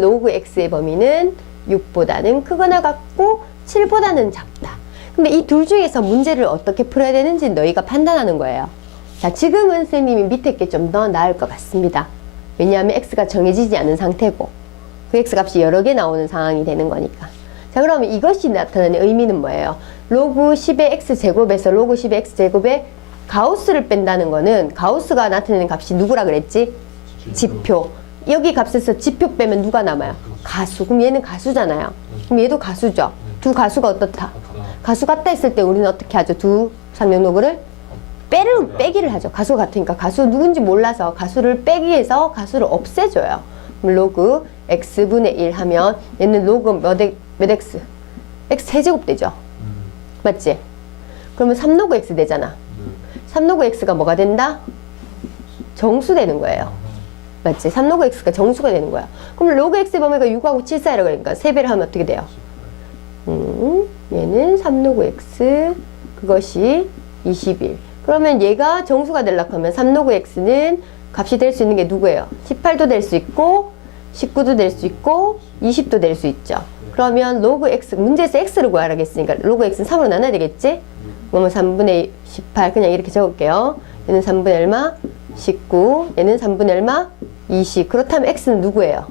로그 x의 범위는 6보다는 크거나 같고 7보다는 작다. 근데 이 둘 중에서 문제를 어떻게 풀어야 되는지 너희가 판단하는 거예요. 자, 지금은 선생님이 밑에 게 좀 더 나을 것 같습니다. 왜냐하면 x가 정해지지 않은 상태고 그 x값이 여러 개 나오는 상황이 되는 거니까. 자, 그러면 이것이 나타나는 의미는 뭐예요? 로그 10의 x제곱에서 로그 10의 x제곱에 가우스를 뺀다는 거는 가우스가 나타내는 값이 누구라 그랬지? 지표. 여기 값에서 지표 빼면 누가 남아요? 가수. 그럼 얘는 가수잖아요. 그럼 얘도 가수죠. 두 가수가 어떻다? 가수 같다 했을 때 우리는 어떻게 하죠? 두 상명로그를 빼기를 하죠. 가수가 같으니까 가수 누군지 몰라서 가수를 빼기 위해서 가수를 없애줘요. 그럼 로그 x분의 1 하면 얘는 로그 몇 x? x 세제곱 되죠. 맞지? 그러면 3로그 x 되잖아. 3로그 x가 뭐가 된다? 정수 되는 거예요. 맞지? 3로그 x가 정수가 되는 거야. 그럼 로그 x의 범위가 6하고 7 사이라고 그러니까 3배를 하면 어떻게 돼요? 얘는 3로그 x, 그것이 21. 그러면 얘가 정수가 되려고 하면 3로그 x는 값이 될 수 있는 게 누구예요? 18도 될 수 있고 19도 될 수 있고 20도 될 수 있죠. 그러면 로그 x, 문제에서 x를 구하라고 했으니까 로그 x는 3으로 나눠야 되겠지? 그러면 3분의 18 그냥 이렇게 적을게요. 얘는 3분의 얼마? 19. 얘는 3분의 얼마? 20. 그렇다면 x는 누구예요?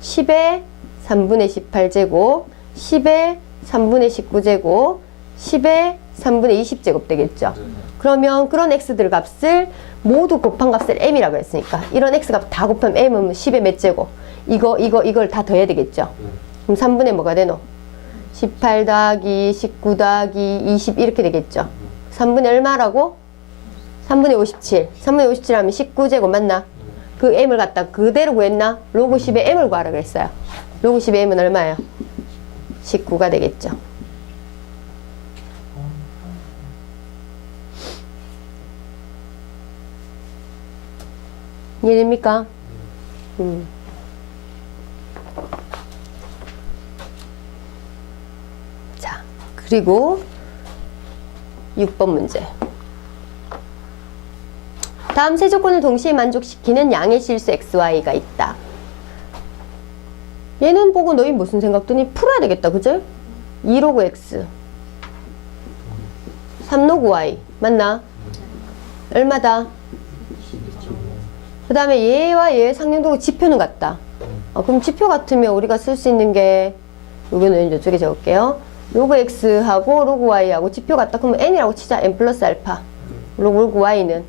10의 3분의 18제곱, 10의 3분의 19제곱, 10의 3분의 20제곱 되겠죠. 그러면 그런 x들 값을 모두 곱한 값을 m이라고 했으니까 이런 x 값 다 곱하면 m은 10의 몇 제곱? 이걸 다 더해야 되겠죠. 그럼 3분의 뭐가 되노? 18 더하기 19 더하기 20 이렇게 되겠죠. 3분의 얼마라고? 3분의 57. 3분의 57 하면 19제곱 맞나? 그 m을 갖다 그대로 구했나? 로그 10의 m을 구하라 그랬어요. 로그 10의 m은 얼마예요? 19가 되겠죠. 이해됩니까? 자, 그리고 6번 문제. 다음 세 조건을 동시에 만족시키는 양의 실수 xy가 있다. 얘는 보고 너희 무슨 생각 드니? 풀어야 되겠다, 그죠? 2로그 x 3로그 y 맞나? 얼마다? 그 다음에 얘와 얘의 상용도구 지표는 같다. 그럼 지표 같으면 우리가 쓸 수 있는 게 여기는 이쪽에 적을게요. 로그 x하고 로그 y하고 지표 같다. 그러면 n이라고 치자. n 플러스 알파. 로그 y는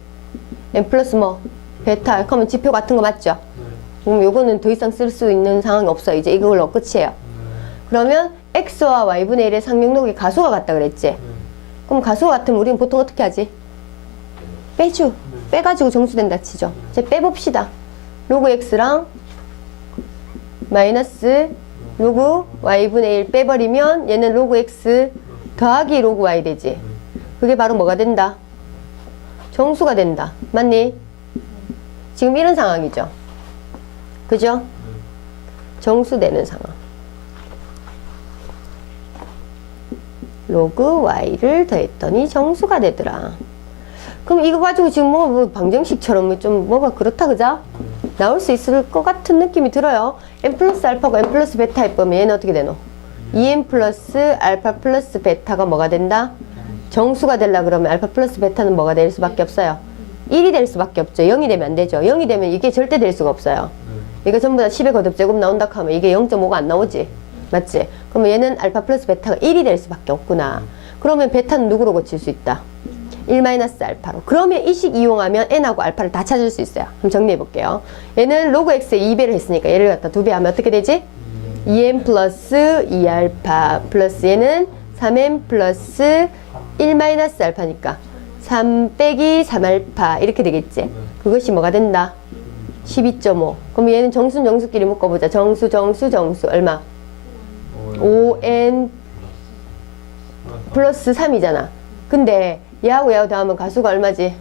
n 플러스 뭐? 베타. 그러면 지표 같은 거 맞죠? 그럼 요거는 더 이상 쓸 수 있는 상황이 없어요. 이제 이걸로 끝이에요. 그러면 x와 y분의 1의 상명록이 가수가 같다 그랬지? 그럼 가수가 같으면 우리는 보통 어떻게 하지? 빼주. 빼가지고 정수된다 치죠. 이제 빼봅시다. 로그 x랑 마이너스 로그 y분의 1 빼버리면 얘는 로그 x 더하기 로그 y 되지. 그게 바로 뭐가 된다? 정수가 된다. 맞니? 지금 이런 상황이죠. 그죠? 정수되는 상황. 로그 y를 더했더니 정수가 되더라. 그럼 이거 가지고 지금 뭐 방정식처럼 좀 뭐가 그렇다 그죠? 나올 수 있을 것 같은 느낌이 들어요. n 플러스 알파고 n 플러스 베타일 거면 얘는 어떻게 되노? 2n 플러스 알파 플러스 베타가 뭐가 된다? 정수가 되려 그러면 알파 플러스 베타는 뭐가 될 수밖에 없어요? 1이 될 수밖에 없죠. 0이 되면 안 되죠. 0이 되면 이게 절대 될 수가 없어요. 이거 전부 다 10의 거듭제곱 나온다 하면 이게 0.5가 안 나오지. 맞지? 그러면 얘는 알파 플러스 베타가 1이 될 수밖에 없구나. 그러면 베타는 누구로 고칠 수 있다? 1 마이너스 알파로. 그러면 이 식 이용하면 n하고 알파를 다 찾을 수 있어요. 그럼 정리해 볼게요. 얘는 로그 x에 2배를 했으니까 얘를 갖다 2배 하면 어떻게 되지? 2n 플러스 2알파 플러스 얘는 3n 플러스 1 마이너스 알파니까 3 빼기 3알파 이렇게 되겠지? 그것이 뭐가 된다? 12.5. 그럼 얘는 정수 정수끼리 묶어보자. 정수 얼마? 5n 플러스 3이잖아. 근데 얘하고 얘하고 더하면 가수가 얼마지?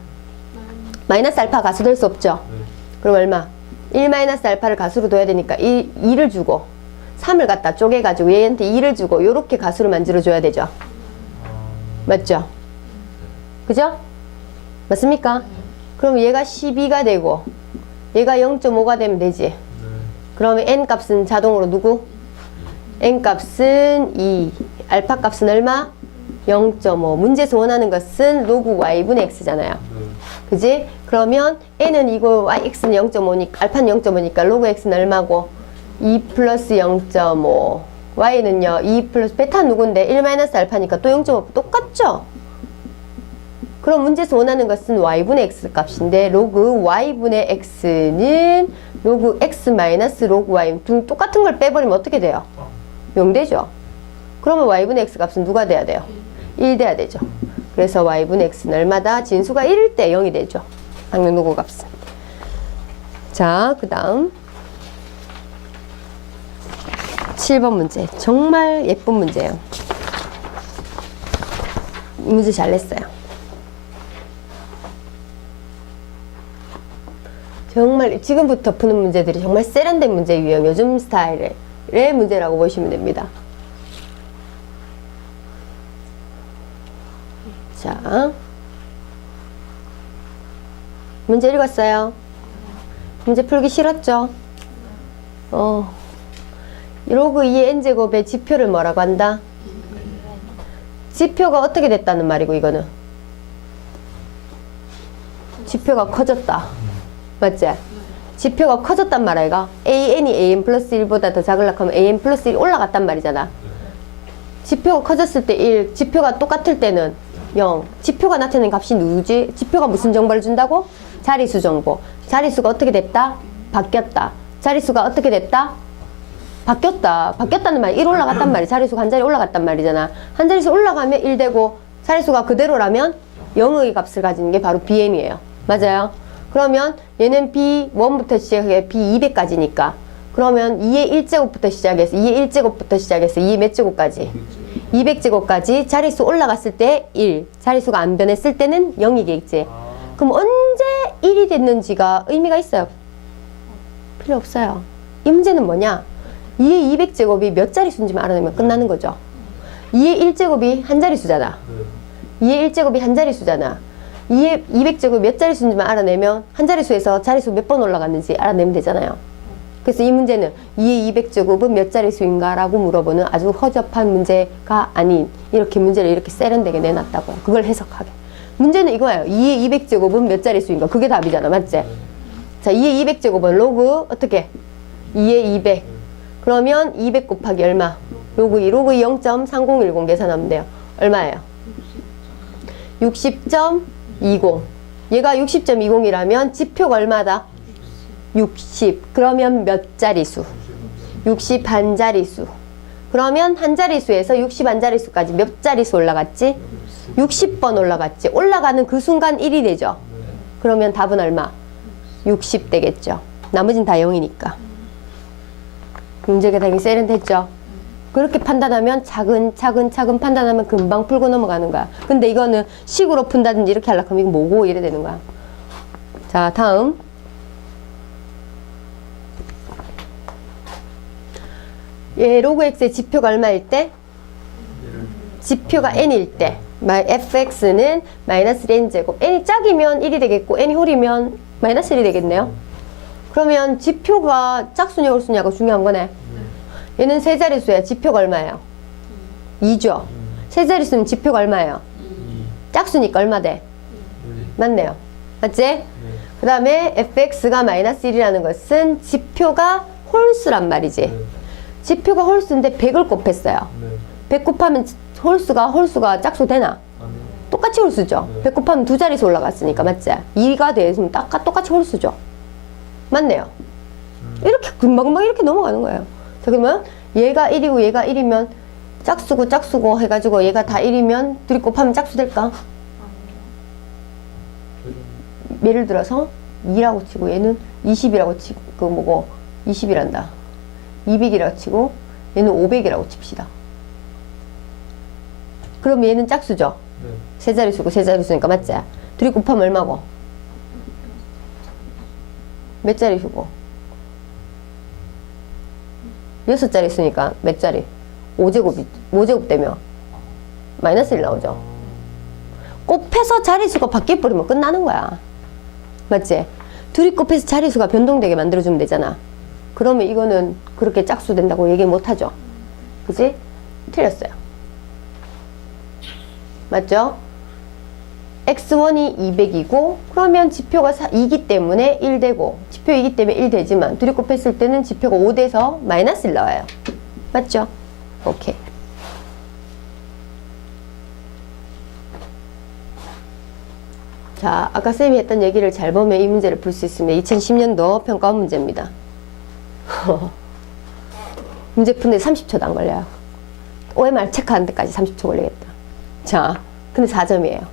마이너스 알파 가수 될 수 없죠? 그럼 얼마? 1 마이너스 알파를 가수로 둬야 되니까 2를 주고 3을 갖다 쪼개가지고 얘한테 2를 주고 요렇게 가수를 만들어줘야 되죠? 맞죠? 그죠? 맞습니까? 그럼 얘가 12가 되고 얘가 0.5가 되면 되지? 그러면 n 값은 자동으로 누구? n 값은 2. 알파 값은 얼마? 0.5. 문제에서 원하는 것은 로그 y분의 x잖아요. 그지? 그러면 n은 이거 x는 0.5니까 알파는 0.5니까 로그 x는 얼마고? 2 플러스 0.5. y는요 2 플러스 베타 누군데 1 마이너스 알파니까 또 0.5 똑같죠? 그럼 문제에서 원하는 것은 y분의 x 값인데 로그 y분의 x는 로그 x 마이너스 로그 y 등 똑같은 걸 빼버리면 어떻게 돼요? 0 되죠? 그러면 y분의 x 값은 누가 돼야 돼요? 1 돼야 되죠. 그래서 y분의 x는 얼마다? 진수가 1일 때 0이 되죠. 당면 로그 값은. 자, 그 다음 7번 문제. 정말 예쁜 문제예요. 이 문제 잘 냈어요. 정말 지금부터 푸는 문제들이 정말 세련된 문제 유형, 요즘 스타일의 문제라고 보시면 됩니다. 자, 문제 읽었어요? 문제 풀기 싫었죠? 로그 2의 n제곱의 지표를 뭐라고 한다? 지표가 어떻게 됐다는 말이고, 이거는 지표가 커졌다. 맞지? 지표가 커졌단 말이야. an이 an 플러스 1보다 더 작으려고 하면 an 플러스 1 올라갔단 말이잖아. 지표가 커졌을 때 1, 지표가 똑같을 때는 0. 지표가 나타내는 값이 누구지? 지표가 무슨 정보를 준다고? 자리수 정보. 자리수가 어떻게 됐다? 바뀌었다. 자리수가 어떻게 됐다? 바뀌었다. 바뀌었다는 말, 1 올라갔단 말이야. 자리수가 한 자리 올라갔단 말이잖아. 한 자리수 올라가면 1 되고 자리수가 그대로라면 0의 값을 가지는 게 바로 bm이에요. 맞아요? 그러면 얘는 b1부터 시작해 b200까지니까 그러면 2의 1제곱부터 시작해서 2의 1제곱부터 시작해서 2의 몇 제곱까지? 200제곱까지 자리수 올라갔을 때 1, 자리수가 안 변했을 때는 0이겠지. 그럼 언제 1이 됐는지가 의미가 있어요? 필요 없어요. 이 문제는 뭐냐? 2의 200제곱이 몇 자리수인지만 알아내면 끝나는 거죠. 2의 1제곱이 한 자리수잖아. 2의 1제곱이 한 자리수잖아. 2의 200제곱이 몇 자리수인지만 알아내면 한 자리수에서 자리수 몇 번 올라갔는지 알아내면 되잖아요. 그래서 이 문제는 2의 200제곱은 몇 자리수인가 라고 물어보는 아주 허접한 문제가 아닌 이렇게 문제를 이렇게 세련되게 내놨다고요. 그걸 해석하게. 문제는 이거예요. 2의 200제곱은 몇 자리수인가. 그게 답이잖아. 맞지? 자, 2의 200제곱은 로그 어떻게? 2의 200. 그러면 200 곱하기 얼마? 로그 2. 로그 2 0.3010 계산하면 돼요. 얼마예요? 60.20. 얘가 60.20이라면 지표가 얼마다? 60. 그러면 몇 자리수? 60 한 자리수. 그러면 한 자리수에서 60 한 자리수까지 몇 자리수 올라갔지? 60번 올라갔지. 올라가는 그 순간 1이 되죠. 그러면 답은 얼마? 60 되겠죠. 나머진 다 0이니까. 문제가 되게 세련됐죠. 그렇게 판단하면 차근차근 판단하면 금방 풀고 넘어가는 거야. 근데 이거는 식으로 푼다든지 이렇게 하려고 하면 이거 뭐고 이래 되는 거야. 자, 다음. 예, 로그 x의 지표가 얼마일 때? 지표가 n일 때. fx는 마이너스 n제곱. n이 짝이면 1이 되겠고 n이 홀이면 마이너스 1이 되겠네요. 그러면 지표가 짝수냐 홀수냐가 중요한 거네. 얘는 세 자리수야. 지표가 얼마예요? 2죠. 세 자리수는 지표가 얼마예요? 짝수니까 얼마 돼? 맞네요. 맞지? 그 다음에 fx가 마이너스 1이라는 것은 지표가 홀수란 말이지. 지표가 홀수인데 100을 곱했어요. 100 곱하면 홀수가 짝수 되나? 똑같이 홀수죠. 100 곱하면 두 자리수 올라갔으니까 맞지? 2가 되면 똑같이 홀수죠. 맞네요. 이렇게 금방금방 이렇게 넘어가는 거예요. 자, 그러면 얘가 1이고 얘가 1이면 짝수고 해가지고 얘가 다 1이면 둘이 곱하면 짝수 될까? 예를 들어서 2라고 치고 얘는 20이라고 치고 그 뭐고 20이란다. 200이라고 치고 얘는 500이라고 칩시다. 그럼 얘는 짝수죠? 네. 세 자리수고 세 자리수니까 맞지? 둘이 곱하면 얼마고? 몇 자리수고? 6자리수니까 몇 자리? 5제곱 되면 마이너스 1 나오죠. 곱해서 자리수가 바뀌어버리면 끝나는 거야. 맞지? 둘이 곱해서 자리수가 변동되게 만들어주면 되잖아. 그러면 이거는 그렇게 짝수된다고 얘기 못하죠. 그지? 틀렸어요. 맞죠? x1이 200이고 그러면 지표가 2기 때문에 1 되고 지표 2기 때문에 1 되지만 둘이 곱했을 때는 지표가 5 돼서 마이너스 1 나와요. 맞죠? 오케이. 자, 아까 쌤이 했던 얘기를 잘 보면 이 문제를 풀 수 있습니다. 2010년도 평가원 문제입니다. 문제 푸는데 30초도 안 걸려요. OMR 체크하는 데까지 30초 걸리겠다. 자, 근데 4점이에요.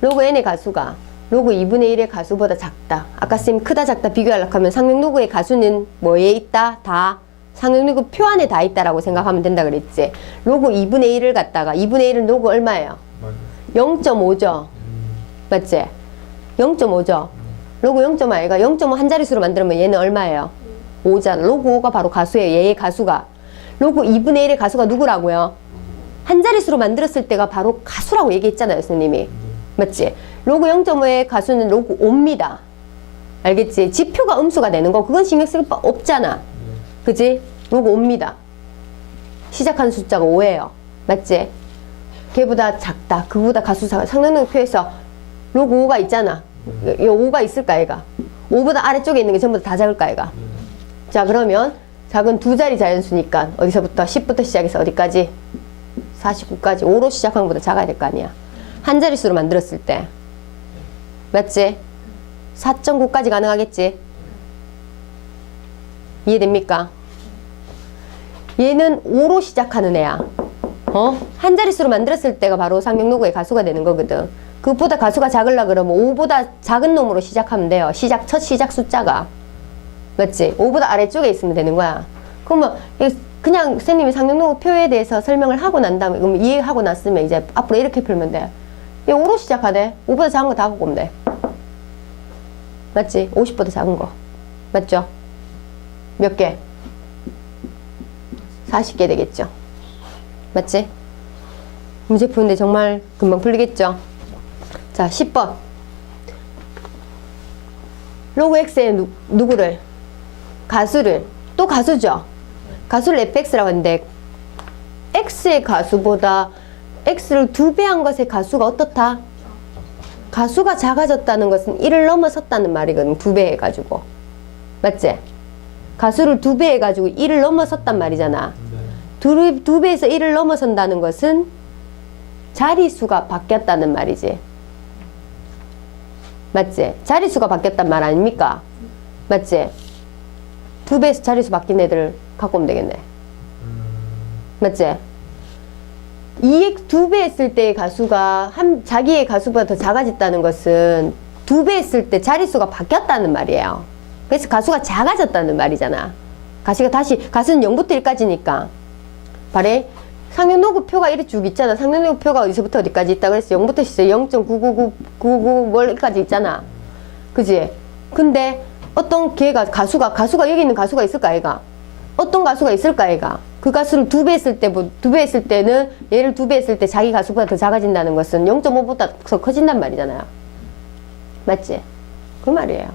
로그 n의 가수가 로그 2분의 1의 가수보다 작다. 아까 쌤 크다 작다 비교하려고 하면 상명로그의 가수는 뭐에 있다? 다. 상명로그 표 안에 다 있다라고 생각하면 된다 그랬지. 로그 2분의 1을 갖다가 2분의 1은 로그 얼마예요? 0.5죠. 맞지? 0.5죠. 로그 0.5가 0.5 한 자릿수로 만들면 얘는 얼마예요? 5잖아. 로그 5가 바로 가수예요. 얘의 가수가. 로그 2분의 1의 가수가 누구라고요? 한 자릿수로 만들었을 때가 바로 가수라고 얘기했잖아요, 선생님이. 맞지? 로그 0.5의 가수는 로그 5입니다. 알겠지? 지표가 음수가 되는 거 그건 신경 쓸 거 없잖아. 그지? 로그 5입니다. 시작하는 숫자가 5예요. 맞지? 걔보다 작다. 그보다 가수 상명표에서 로그 5가 있잖아. 이 5가 있을까 얘가? 5보다 아래쪽에 있는 게 전부 다 작을까 얘가? 자, 그러면 작은 두 자리 자연수니까 어디서부터 10부터 시작해서 어디까지? 49까지 5로 시작한 것보다 작아야 될 거 아니야. 한 자릿수로 만들었을 때. 맞지? 4.9까지 가능하겠지? 이해됩니까? 얘는 5로 시작하는 애야. 한 자릿수로 만들었을 때가 바로 상명로그의 가수가 되는 거거든. 그것보다 가수가 작으려 그러면 5보다 작은 놈으로 시작하면 돼요. 첫 시작 숫자가. 맞지? 5보다 아래쪽에 있으면 되는 거야. 그러면 그냥 선생님이 상명로그 표에 대해서 설명을 하고 난 다음에 그럼 이해하고 났으면 이제 앞으로 이렇게 풀면 돼. 얘 5로 시작하대. 5보다 작은 거 다 갖고 오면 돼. 맞지? 50보다 작은 거. 맞죠? 몇 개? 40개 되겠죠. 맞지? 문제 푸는데 정말 금방 풀리겠죠? 자, 10번. 로그 x의 누구를? 가수를. 또 가수죠? 가수를 fx라고 하는데 x의 가수보다 x를 2배 한 것의 가수가 어떻다? 가수가 작아졌다는 것은 1을 넘어섰다는 말이거든. 2배 해가지고. 맞지? 가수를 2배 해가지고 1을 넘어섰단 말이잖아. 2배에서 1을 넘어선다는 것은 자리수가 바뀌었다는 말이지. 맞지? 자리수가 바뀌었단 말 아닙니까? 맞지? 2배에서 자리수 바뀐 애들 갖고 오면 되겠네. 맞지? 2배 했을 때의 가수가 자기의 가수보다 더 작아졌다는 것은 2배 했을 때 자리수가 바뀌었다는 말이에요. 그래서 가수가 작아졌다는 말이잖아. 가수는 0부터 1까지니까. 바래? 상명로그 표가 이렇게 쭉 있잖아. 상명로그 표가 어디서부터 어디까지 있다 그랬어. 0부터 시작 0.99999 뭘까지 있잖아. 그지? 근데 어떤 걔가 가수가 여기 있는 가수가 있을까 얘가? 어떤 가수가 있을까 얘가? 그 가수를 2배 했을 때는 얘를 2배 했을 때 자기 가수보다 더 작아진다는 것은 0.5보다 더 커진단 말이잖아요. 맞지? 그 말이에요.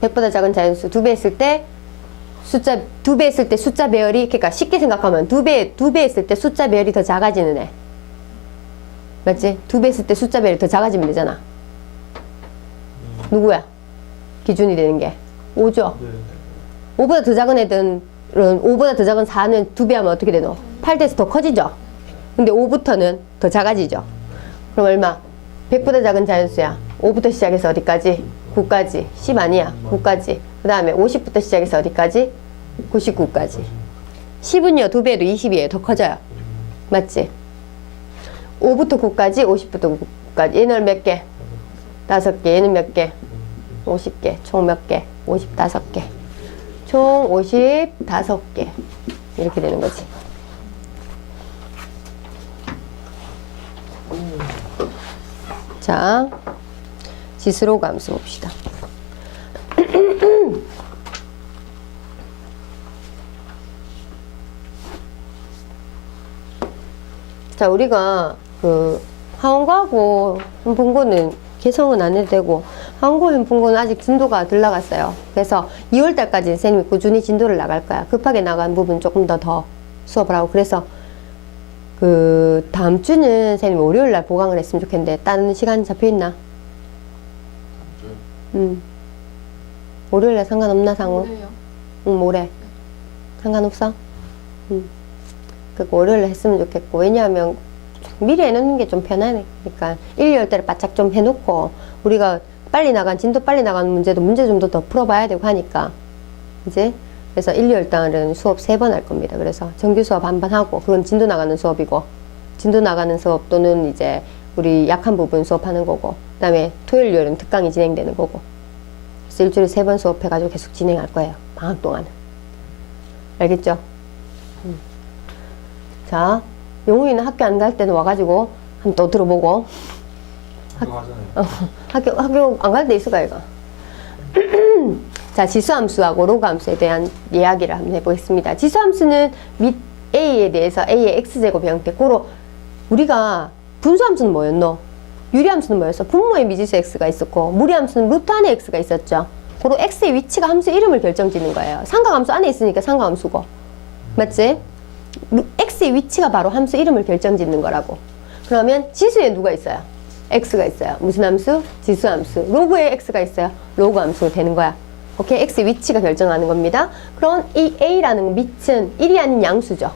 100보다 작은 자연수 2배 했을 때 2배 했을 때 숫자 배열이, 그러니까 쉽게 생각하면 2배 했을 때 숫자 배열이 더 작아지는 애. 맞지? 2배 했을 때 숫자 배열이 더 작아지면 되잖아. 누구야? 기준이 되는 게 5죠? 5보다 더 작은 애들은 5보다 더 작은 4는 2배 하면 어떻게 되노? 8대에서 더 커지죠? 근데 5부터는 더 작아지죠? 그럼 얼마? 100보다 작은 자연수야. 5부터 시작해서 어디까지? 9까지. 10 아니야. 9까지. 그 다음에 50부터 시작해서 어디까지? 99까지. 10은요, 2배도 20이에요. 더 커져요. 맞지? 5부터 9까지, 50부터 9까지. 얘는 몇 개? 5개. 얘는 몇 개? 50개. 총 몇 개? 55개. 총 55개. 이렇게 되는 거지. 자, 지수로그 함수 봅시다. 자, 우리가 그 하원과하고 본 거는 개성은 안 해도 되고 항공인 분고는 아직 진도가 덜 나갔어요. 그래서 2월 달까지 선생님이 꾸준히 진도를 나갈 거야. 급하게 나간 부분 조금 더 수업을 하고. 그래서 그 다음 주는 선생님이 월요일 날 보강을 했으면 좋겠는데 다른 시간 잡혀 있나? 월요일 날 상관없나 상우? 모레요. 응, 모레. 상관없어? 그 월요일에 했으면 좋겠고. 왜냐하면 미리 해놓는 게 좀 편하네. 그러니까 1, 2월 달에 바짝 좀 해놓고 우리가 진도 빨리 나가는 문제 좀 더 풀어봐야 되고 하니까. 이제 그래서 1, 2월 달은 수업 3번 할 겁니다. 그래서 정규 수업 한 번 하고 그건 진도 나가는 수업이고, 진도 나가는 수업 또는 이제 우리 약한 부분 수업하는 거고, 그 다음에 토요일, 요일은 특강이 진행되는 거고. 그래서 일주일에 3번 수업해가지고 계속 진행할 거예요. 방학 동안은. 알겠죠? 자, 용훈이는 학교 안 갈 때는 와가지고 한번 또 들어보고. 그거 하잖아요. 학교 안 갈 때 있을까, 이거? 자, 지수함수하고 로그함수에 대한 이야기를 한번 해보겠습니다. 지수함수는 밑 A에 대해서 A의 X제곱 형태. 고로 우리가 분수함수는 뭐였노? 유리함수는 뭐였어? 분모에 미지수 X가 있었고, 무리함수는 루트 안에 X가 있었죠. 고로 X의 위치가 함수 이름을 결정짓는 거예요. 삼각함수 안에 있으니까 삼각함수고. 맞지? X의 위치가 바로 함수 이름을 결정짓는 거라고. 그러면 지수에 누가 있어요? X가 있어요. 무슨 함수? 지수함수. 로그에 X가 있어요. 로그 함수로 되는 거야. 오케이? X의 위치가 결정하는 겁니다. 그럼 이 A라는 밑은 1이 아닌 양수죠.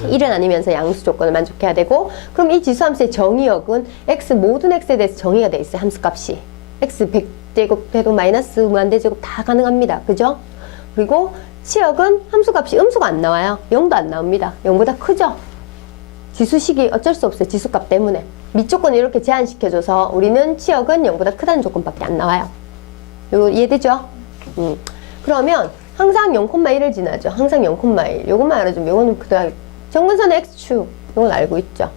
1은 아니면서 양수 조건을 만족해야 되고, 그럼 이 지수함수의 정의역은 X 모든 X에 대해서 정의가 돼 있어요. 함수값이. X 100제곱 돼도 마이너스 무한대제곱 다 가능합니다. 그죠? 그리고 치역은 함수값이 음수가 안 나와요. 0도 안 나옵니다. 0보다 크죠? 지수식이 어쩔 수 없어요. 지수값 때문에. 밑조건을 이렇게 제한시켜줘서 우리는 치역은 0보다 크다는 조건밖에 안 나와요. 요거 이해되죠? 그러면 항상 0,1을 지나죠. 항상 0,1. 요것만 알아주면 요거는 그다음 정근선의 X축. 요건 알고 있죠.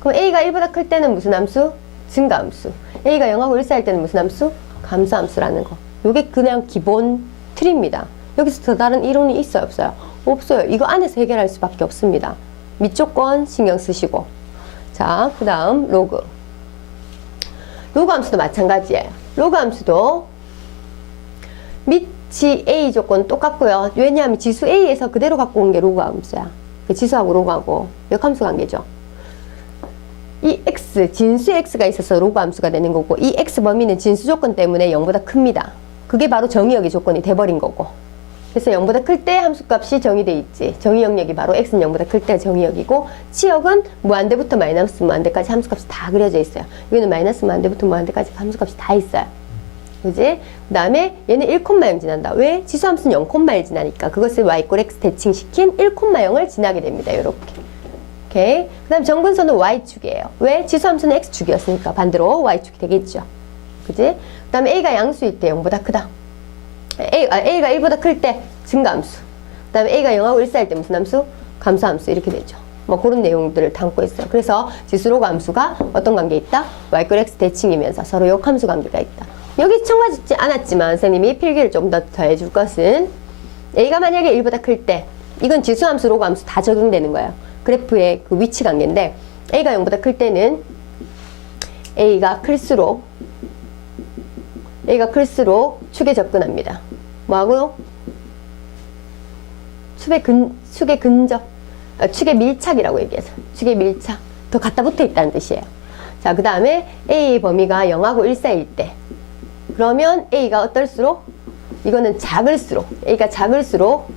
그럼 A가 1보다 클 때는 무슨 함수? 증가함수. A가 0하고 1 사이일 때는 무슨 함수? 감소함수라는 거. 요게 그냥 기본 틀입니다. 여기서 더 다른 이론이 있어요, 없어요? 없어요. 이거 안에서 해결할 수밖에 없습니다. 밑조건 신경 쓰시고. 자, 그 다음 로그. 로그 함수도 마찬가지예요. 로그 함수도 밑이 A 조건 똑같고요. 왜냐하면 지수 A에서 그대로 갖고 온 게 로그 함수야. 그 지수하고 로그하고 역함수 관계죠. 이 X, 진수 X가 있어서 로그 함수가 되는 거고, 이 X 범위는 진수 조건 때문에 0보다 큽니다. 그게 바로 정의역의 조건이 돼버린 거고. 그래서 0보다 클 때 함수값이 정의돼 있지. 정의 영역이 바로 X는 0보다 클 때 정의역이고, 치역은 무한대부터 마이너스 무한대까지 함수값이 다 그려져 있어요. 이거는 마이너스 무한대부터 무한대까지 함수값이 다 있어요. 그지? 그 다음에 얘는 1,0 지난다. 왜? 지수함수는 0,1 지나니까. 그것을 y = x 대칭시킨 1,0을 지나게 됩니다. 요렇게. 오케이. 그 다음 정근선은 y축이에요. 왜? 지수함수는 x축이었으니까 반대로 y축이 되겠죠. 그지? 그 다음에 a가 양수일 때 0보다 크다. A가 1보다 클 때 증가함수. 그 다음에 A가 0하고 1 사이일 때 무슨 함수? 감소함수. 이렇게 되죠. 뭐 그런 내용들을 담고 있어요. 그래서 지수로그 함수가 어떤 관계에 있다? y = x 대칭이면서 서로 역함수 관계가 있다. 여기 첨가짓지 않았지만 선생님이 필기를 좀 더 해줄 것은, A가 만약에 1보다 클 때, 이건 지수함수, 로그함수 다 적용되는 거예요. 그래프의 그 위치 관계인데, A가 0보다 클 때는 A가 클수록 축에 접근합니다. 뭐하고요? 축의 근접, 축의 밀착이라고 얘기해서. 축의 밀착. 더 갖다 붙어 있다는 뜻이에요. 자, 그 다음에 A 범위가 0하고 1 사이일 때. 그러면 A가 어떨수록? 이거는 작을수록. A가 작을수록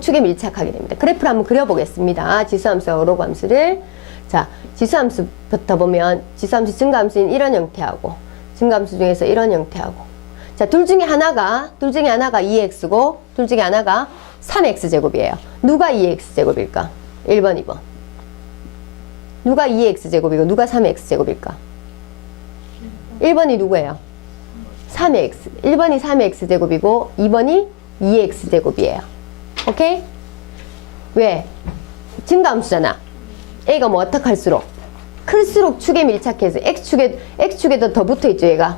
축에 밀착하게 됩니다. 그래프를 한번 그려보겠습니다. 지수함수하고 로그함수를. 자, 지수함수부터 보면, 지수함수 증가함수인 이런 형태하고, 증가함수 중에서 이런 형태하고. 자, 둘 중에 하나가 2x고, 둘 중에 하나가 3x제곱이에요. 누가 2x제곱일까? 1번, 2번. 누가 2x제곱이고, 누가 3x제곱일까? 1번이 누구예요? 3x. 1번이 3x제곱이고, 2번이 2x제곱이에요. 오케이? 왜? 증가함수잖아. A가 뭐 어떡할수록? 클수록 축에 밀착해서 X축에도 더 붙어있죠, 얘가.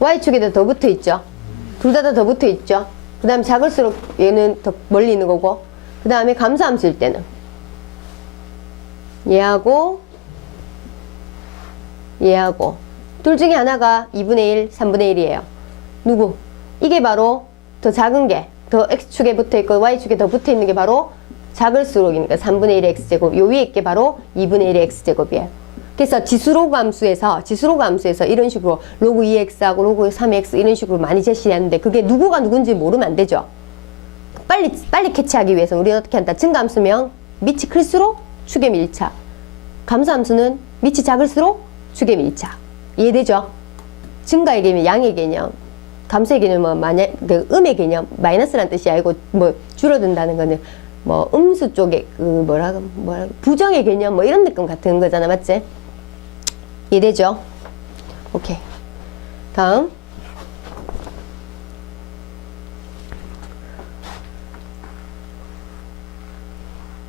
Y축에도 더 붙어있죠. 둘 다 더 붙어있죠. 그 다음에 작을수록 얘는 더 멀리 있는 거고, 그 다음에 감소함수일 때는 얘하고 둘 중에 하나가 2분의 1, 3분의 1이에요. 누구? 이게 바로 더 작은 게, 더 x축에 붙어 있고 y축에 더 붙어 있는 게 바로 작을수록이니까 3분의 1의 x제곱. 요 위에 있게 바로 2분의 1의 x제곱이에요. 그래서 지수로그 함수에서 이런 식으로 로그 2x하고 로그 3x 이런 식으로 많이 제시하는데 그게 누구가 누군지 모르면 안 되죠. 빨리 캐치하기 위해서 우리는 어떻게 한다? 증가함수면 밑이 클수록 축의 밀착. 감소함수는 밑이 작을수록 축의 밀착. 이해되죠? 증가의 개념, 양의 개념. 감소의 개념은 만약 그 음의 개념, 마이너스라는 뜻이 아니고 뭐 줄어든다는 거는 뭐 음수 쪽에 그 뭐라 부정의 개념 뭐 이런 느낌 같은 거잖아, 맞지? 이해되죠? 오케이. 다음.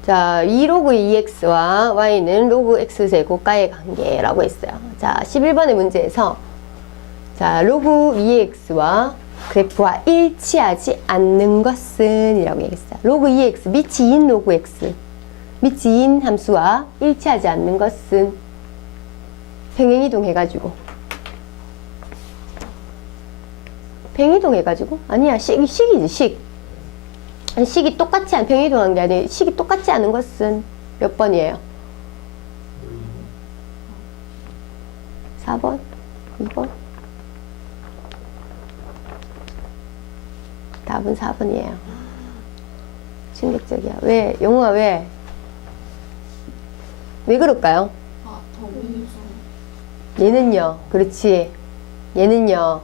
자, 2로그 2x와 y는 로그 x제곱과의 관계라고 했어요. 자, 11번의 문제에서 자, 로그 2x와 그래프와 일치하지 않는 것은 이라고 얘기했어요. 로그 2x, 밑이 2인 로그 x, 밑이 2인 함수와 일치하지 않는 것은 평행이동 해가지고 아니야, 식이지, 식. 아니, 식이 똑같이 평행이동한 게 아니에요. 식이 똑같지 않은 것은 몇 번이에요? 4번? 2번? 답은 4번이에요. 충격적이야. 왜? 영우아, 왜? 왜 그럴까요? 아, 더 위에서. 얘는요. 그렇지. 얘는요.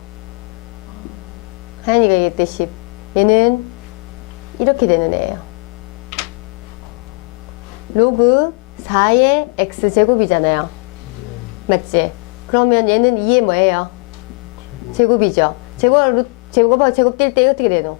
하연이가 얘기했듯이 얘는 이렇게 되는 애예요. 로그 4의 x제곱이잖아요. 맞지? 그러면 얘는 2의 뭐예요? 제곱이죠. 제곱하고 제곱 뗄 때 어떻게 되노?